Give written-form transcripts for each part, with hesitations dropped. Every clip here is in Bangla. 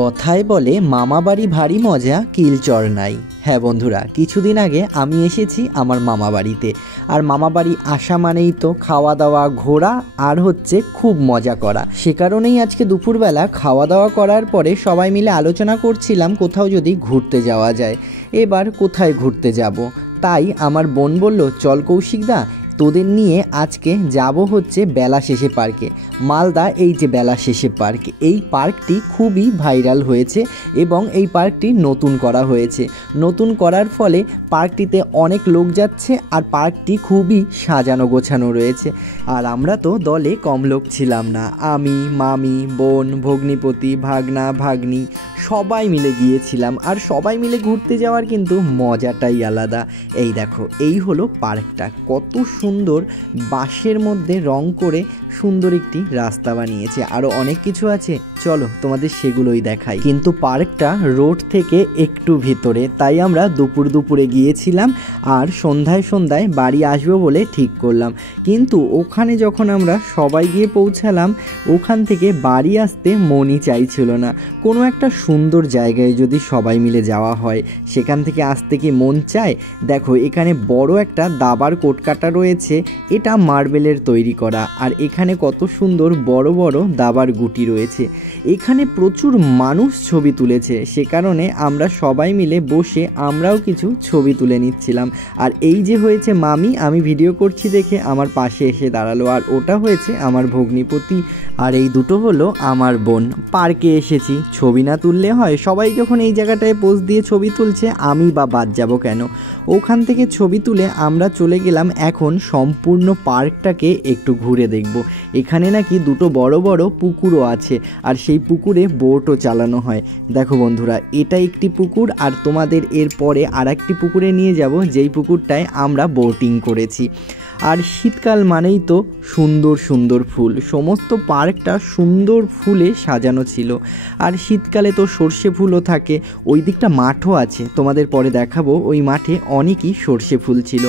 কথায় বলে মামা বাড়ি ভারী মজা কিলচর নাই। হ্যাঁ বন্ধুরা, কিছুদিন আগে আমি এসেছি আমার মামা বাড়িতে। আর মামা বাড়ি আসা মানেই তো খাওয়া দাওয়া, ঘোরা আর হচ্ছে খুব মজা করা। সে কারণেই আজকে দুপুরবেলা খাওয়া দাওয়া করার পরে সবাই মিলে আলোচনা করছিলাম কোথাও যদি ঘুরতে যাওয়া যায়। এবার কোথায় ঘুরতে যাব, তাই আমার বোন বলল, চল কৌশিকদা তোদের নিয়ে আজকে যাব হচ্ছে বেলা শেষে পার্কে। মালদা এই যে বেলা শেষে পার্ক, এই পার্কটি খুবই ভাইরাল হয়েছে এবং এই পার্কটি নতুন করা হয়েছে। নতুন করার ফলে পার্কটিতে অনেক লোক যাচ্ছে আর পার্কটি খুবই সাজানো গোছানো রয়েছে। আর আমরা তো দলে কম লোক ছিলাম না, আমি, মামি, বোন, ভগ্নিপতি, ভাগনা, ভাগ্নি সবাই মিলে গিয়েছিলাম। আর সবাই মিলে ঘুরতে যাওয়ার কিন্তু মজাটাই আলাদা। এই দেখো, এই হলো পার্কটা, কত সুন্দর বাঁশের মধ্যে রং করে সুন্দর একটি রাস্তা বানিয়েছে। আরও অনেক কিছু আছে, চলো তোমাদের সেগুলোই দেখাই। কিন্তু পার্কটা রোড থেকে একটু ভিতরে, তাই আমরা দুপুরে গিয়েছিলাম আর সন্ধ্যায় বাড়ি আসবো বলে ঠিক করলাম। কিন্তু ওখানে যখন আমরা সবাই গিয়ে পৌঁছালাম, ওখান থেকে বাড়ি আসতে মনই চাইছিল না। কোনো একটা সুন্দর জায়গায় যদি সবাই মিলে যাওয়া হয়, সেখান থেকে আসতে কি মন চায়? দেখো, এখানে বড় একটা দাবার কোটকাটা রয়েছে, এটা মার্বেলের তৈরি করা। আর এখানে কত সুন্দর বড় বড় দাবার গুটি রয়েছে। এখানে প্রচুর মানুষ ছবি তুলেছে, সে কারণে আমরা সবাই মিলে বসে আমরাও কিছু ছবি তুলে নিচ্ছিলাম। আর এই যে হয়েছে মামি, আমি ভিডিও করছি দেখে আমার পাশে এসে দাঁড়ালো। আর ওটা হয়েছে আমার ভগ্নিপতি, আর এই দুটো হলো আমার বোন। পার্কে এসেছি, ছবি না তুললে হয়? সবাই যখন এই জায়গাটায় পোজ দিয়ে ছবি তুলছে, আমি বা বাদ যাব কেন? ওখান থেকে ছবি তুলে আমরা চলে গেলাম এখন সম্পূর্ণ পার্কটাকে একটু ঘুরে দেখব। এখানে নাকি দুটো বড় বড় পুকুরও আছে, আর সেই পুকুরে বোটও চালানো হয়। দেখো বন্ধুরা, এটা একটি পুকুর, আর তোমাদের এরপরে আর একটি পুকুরে নিয়ে যাব, যেই পুকুরটায় আমরা বোটিং করেছি। আর শীতকাল মানেই তো সুন্দর সুন্দর ফুল, সমস্ত পার্কটা সুন্দর ফুলে সাজানো ছিল। আর শীতকালে তো সর্ষে ফুলও থাকে, ওই দিকটা মাঠও আছে, তোমাদের পরে দেখাবো। ওই মাঠে অনেকই সর্ষে ফুল ছিল।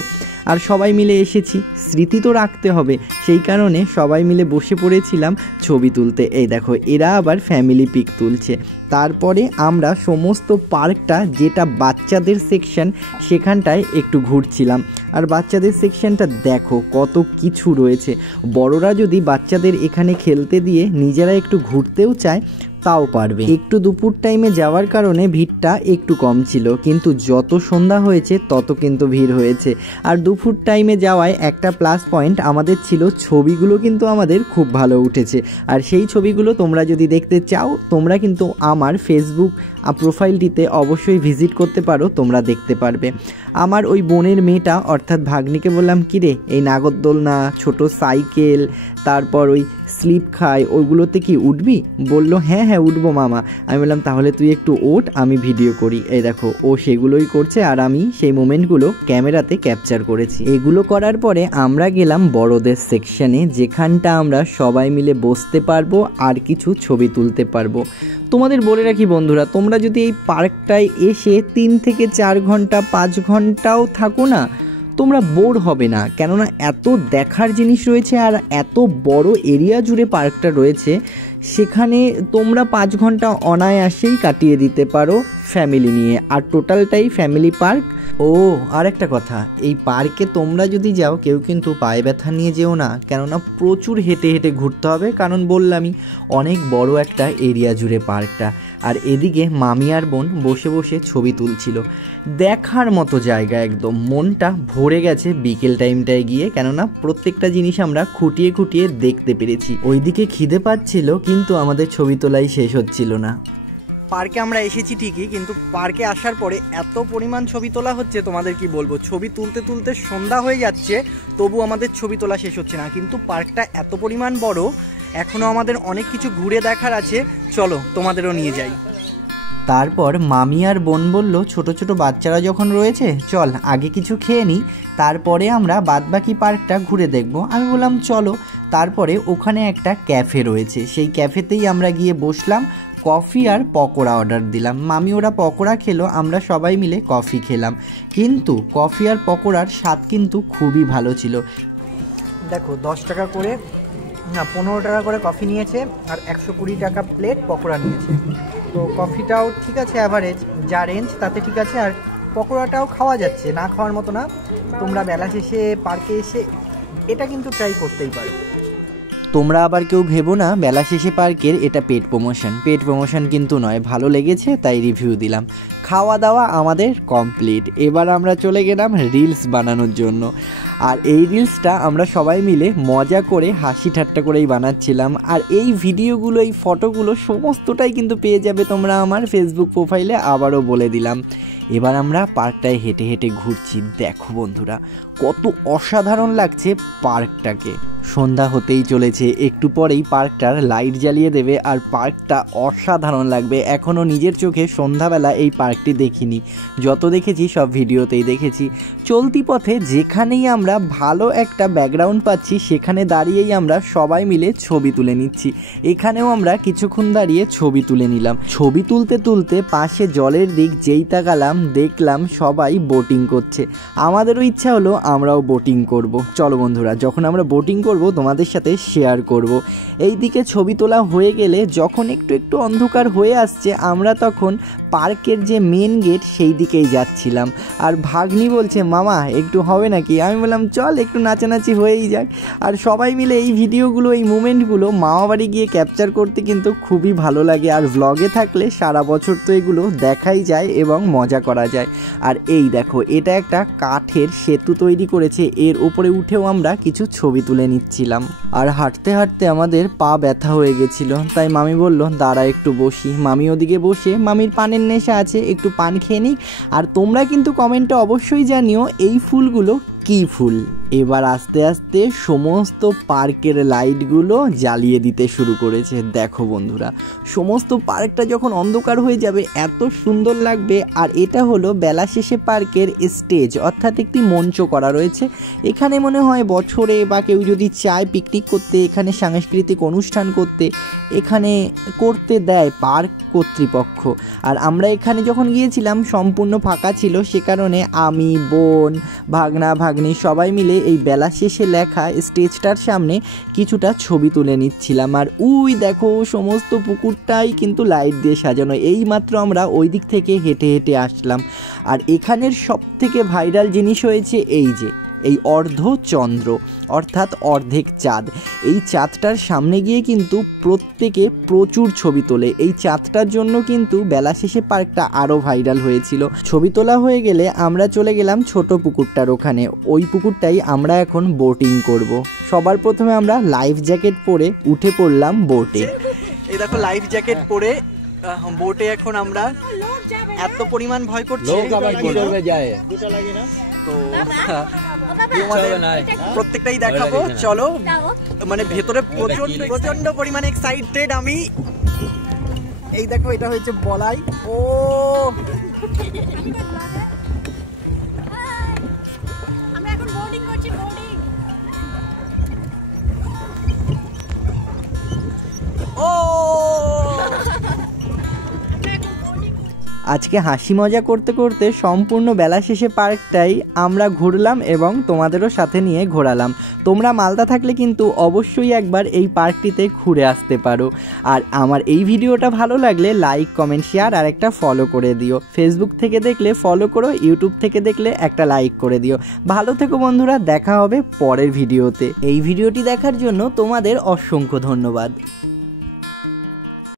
আর সবাই মিলে এসেছি, স্মৃতি তো রাখতে হবে, সেই কারণে সবাই মিলে বসে পড়েছিলাম ছবি তুলতে। এই দেখো, এরা আবার ফ্যামিলি পিক তুলছে। তারপরে আমরা সমস্ত পার্কটা, যেটা বাচ্চাদের সেকশন, সেখানটায় একটু ঘুরছিলাম। আর বাচ্চাদের সেকশনটা দেখো কত কিছু রয়েছে। বড়রা যদি বাচ্চাদের এখানে খেলতে দিয়ে নিজেরা একটু ঘুরতেও চায়, তাও পারবে। একটু দুপুর টাইমে যাওয়ার কারণে ভিড়টা একটু কম ছিল, কিন্তু যত সন্ধ্যা হয়েছে তত কিন্তু ভিড় হয়েছে। আর দুপুর টাইমে যাওয়ায় একটা প্লাস পয়েন্ট আমাদের ছিল, ছবিগুলো কিন্তু আমাদের খুব ভালো উঠেছে। আর সেই ছবিগুলো তোমরা যদি দেখতে চাও, তোমরা কিন্তু আমার ফেসবুক প্রোফাইলটিতে অবশ্যই ভিজিট করতে পারো, তোমরা দেখতে পারবে। আমার ওই বোনের মেয়েটা অর্থাৎ ভাগ্নিকে বললাম, কিরে এই নাগরদোলনা, ছোট সাইকেল, তারপর ওই স্লিপ খায়, ওইগুলোতে কি উঠবি? বলল হ্যাঁ উঠবো মামা। আমি বললাম তাহলে তুই একটু ওঠ, আমি ভিডিও করি। এই দেখো, ও সেগুলোই করছে আর আমি সেই মোমেন্টগুলো ক্যামেরাতে ক্যাপচার করেছি। এগুলো করার পরে আমরা গেলাম বড়দের সেকশনে, যেখানটা আমরা সবাই মিলে বসতে পারবো আর কিছু ছবি তুলতে পারবো। তোমাদের বলে রাখি বন্ধুরা, তোমরা যদি এই পার্কটায় এসে 3 থেকে 4 ঘন্টা 5 ঘন্টাও থাকো না, তোমরা বোর হবে না। কেননা এত দেখার জিনিস রয়েছে আর এত বড় এরিয়া জুড়ে পার্কটা রয়েছে, সেখানে তোমরা 5 ঘন্টা অনায়াসেই কাটিয়ে দিতে পারো ফ্যামিলি নিয়ে। আর টোটালটাই ফ্যামিলি পার্ক। ও আর একটা কথা, এই পার্কে তোমরা যদি যাও, কেউ কিন্তু পায়ে ব্যথা নিয়ে যেও না, কেননা প্রচুর হেঁটে হেঁটে ঘুরতে হবে। কারণ বললামই, অনেক বড় একটা এরিয়া জুড়ে পার্কটা। আর এদিকে মামি আর বোন বসে বসে ছবি তুলছিল। দেখার মতো জায়গা, একদম মনটা ভরে গেছে বিকেল টাইমটায় গিয়ে, কেননা প্রত্যেকটা জিনিস আমরা খুঁটিয়ে খুঁটিয়ে দেখতে পেরেছি। ওইদিকে খিদে পাচ্ছিল, কিন্তু আমাদের ছবি তোলাই শেষ হচ্ছিল না। পার্কে আমরা এসেছি ঠিকই, কিন্তু পার্কে আসার পরে এত পরিমাণ ছবি তোলা হচ্ছে, তোমাদের কি বলবো। ছবি তুলতে তুলতে সন্ধ্যা হয়ে যাচ্ছে, তবু আমাদের ছবি তোলা শেষ হচ্ছে না। কিন্তু পার্কটা এত পরিমাণ বড়, এখনও আমাদের অনেক কিছু ঘুরে দেখার আছে, চলো তোমাদেরও নিয়ে যাই। তারপর মামি আর বোন বলল, ছোট ছোট বাচ্চারা যখন রয়েছে, চল আগে কিছু খেয়ে নিই, তারপরে আমরা বাদবাকি পার্কটা ঘুরে দেখব। আমি বললাম চলো। তারপরে ওখানে একটা ক্যাফে রয়েছে, সেই ক্যাফেতেই আমরা গিয়ে বসলাম, কফি আর পকোড়া অর্ডার দিলাম। মামি ওরা পকোড়া খেলো, আমরা সবাই মিলে কফি খেলাম। কিন্তু কফি আর পকোড়ার স্বাদ কিন্তু খুবই ভালো ছিল। দেখো 10 টাকা করে না 15 টাকা করে কফি নিয়েছে আর 120 টাকা প্লেট পকোড়া নিয়েছে। তো কফিটাও ঠিক আছে, অ্যাভারেজ যা রেঞ্জ তাতে ঠিক আছে, আর পকোড়াটাও খাওয়া যাচ্ছে, না খাওয়ার মতো না। তোমরা বেলা শেষে পার্কে এসে এটা কিন্তু ট্রাই করতেই পারো। তোমরা আবার কেউ ভেবো না বেলা শেষে পার্কের এটা পেট প্রমোশন কিন্তু নয়, ভালো লেগেছে তাই রিভিউ দিলাম। খাওয়া দাওয়া আমাদের কমপ্লিট, এবার আমরা চলে গেলাম রিলস বানানোর জন্য। আর এই রিলসটা আমরা সবাই মিলে মজা করে হাসি ঠাট্টা করেই বানাচ্ছিলাম। আর এই ভিডিওগুলো, এই ফটোগুলো সমস্তটাই কিন্তু পেয়ে যাবে তোমরা আমার ফেসবুক প্রোফাইলে, আবারও বলে দিলাম। এবার আমরা পার্কটায় হেঁটে হেঁটে ঘুরছি। দেখো বন্ধুরা কত অসাধারণ লাগছে পার্কটাকে। সন্ধ্যা হতেই চলেছে, একটু পরেই পার্কটার লাইট জ্বালিয়ে দেবে আর পার্কটা অসাধারণ লাগবে। এখনও নিজের চোখে সন্ধ্যাবেলা এই পার্কটি দেখিনি, যত দেখেছি সব ভিডিওতেই দেখেছি। চলতি পথে যেখানেই আমরা ভালো একটা ব্যাকগ্রাউন্ড পাচ্ছি সেখানে দাঁড়িয়েই আমরা সবাই মিলে ছবি তুলে নিচ্ছি। এখানেও আমরা কিছুক্ষণ দাঁড়িয়ে ছবি তুলে নিলাম। ছবি তুলতে তুলতে পাশে জলের দিক যেই তাকালাম, দেখলাম সবাই বোটিং করছে। আমাদেরও ইচ্ছা হলো আমরাও বোটিং করব। চলো বন্ধুরা, যখন আমরা বোটিং করব তোমাদের সাথে শেয়ার করব। এই দিকে ছবি তোলা হয়ে গেলে যখন একটু একটু অন্ধকার হয়ে আসছে, আমরা তখন পার্কের যে মেন গেট সেই দিকেই যাচ্ছিলাম। আর ভাগ্নি বলছে মামা একটু হবে নাকি, আমি বললাম চল একটু নাচানাচি হয়েই যাক। আর সবাই মিলে এই ভিডিওগুলো, এই মুমেন্টগুলো মামাবাড়ি গিয়ে ক্যাপচার করতে কিন্তু খুবই ভালো লাগে। আর ভ্লগে থাকলে সারা বছর তো এগুলো দেখাই যায় এবং মজা করা যায়। আর এই দেখো, এটা একটা কাঠের সেতু তৈরি করেছে, এর উপরে উঠেও আমরা কিছু ছবি তুলে নিচ্ছিলাম। আর হাঁটতে হাঁটতে আমাদের পা ব্যথা হয়ে গেছিল, তাই মামি বলল দাঁড়া একটু বসি। মামি ওদিকে বসে, মামির পানের নেশা আছে, একটু পান খেয়ে নিক। আর তোমরা কিন্তু কমেন্টে অবশ্যই জানিও এই ফুলগুলো কী ফুল। এবার আস্তে আস্তে সমস্ত পার্কের লাইটগুলো জ্বালিয়ে দিতে শুরু করেছে। দেখো বন্ধুরা, সমস্ত পার্কটা যখন অন্ধকার হয়ে যাবে এত সুন্দর লাগবে। আর এটা হলো বেলা শেষে পার্কের স্টেজ, অর্থাৎ একটি মঞ্চ করা রয়েছে। এখানে মনে হয় বছরে বা কেউ যদি চায় পিকনিক করতে, এখানে সাংস্কৃতিক অনুষ্ঠান করতে, এখানে করতে দেয় পার্ক কর্তৃপক্ষ। আর আমরা এখানে যখন গিয়েছিলাম সম্পূর্ণ ফাঁকা ছিল, সে কারণে আমি, বোন, ভাগনা, ভাগ্নি সবাই মিলে এই বেলা শেষে লেখা স্টেজটার সামনে কিছুটা ছবি তুলে নিচ্ছিলাম। আর উই দেখো সমস্ত পুকুরটাই কিন্তু লাইট দিয়ে সাজানো। এই মাত্র আমরা ওই দিক থেকে হেঁটে হেঁটে আসলাম। আর এখানের সবথেকে ভাইরাল জিনিস হয়েছে এই যে এই অর্ধচন্দ্র, অর্থাৎ অর্ধেক চাঁদ। এই চাঁদটার সামনে গিয়ে কিন্তু প্রত্যেকে প্রচুর ছবি তোলে। এই চাঁদটার জন্য কিন্তু বেলা শেষে পার্কটা আরও ভাইরাল হয়েছিল। ছবি তোলা হয়ে গেলে আমরা চলে গেলাম ছোট পুকুরটার ওখানে। ওই পুকুরটাই আমরা এখন বোটিং করব। সবার প্রথমে আমরা লাইফ জ্যাকেট পরে উঠে পড়লাম বোটে। এই দেখো লাইফ জ্যাকেট পরে বোটে এখন আমরা, এত পরিমাণ ভয় করছে তো প্রত্যেকটাই দেখাবো। চলো, মানে ভেতরে প্রচন্ড পরিমাণে এক্সাইটেড আমি। এই দেখো এটা হয়েছে বলাই। ও আমরা এখন বোর্ডিং করছি, বোর্ডিং। ও আজকে হাসি মজা করতে করতে সম্পূর্ণ বেলা শেষে পার্কটাই আমরা ঘুরলাম এবং তোমাদেরও সাথে নিয়ে ঘোরালাম। তোমরা মালদা থাকলে কিন্তু অবশ্যই একবার এই পার্কটিতে ঘুরে আসতে পারো। আর আমার এই ভিডিওটা ভালো লাগলে লাইক, কমেন্ট, শেয়ার আর একটা ফলো করে দিও। ফেসবুক থেকে দেখলে ফলো করো, ইউটিউব থেকে দেখলে একটা লাইক করে দিও। ভালো থেকো বন্ধুরা, দেখা হবে পরের ভিডিওতে। এই ভিডিওটি দেখার জন্য তোমাদের অসংখ্য ধন্যবাদ।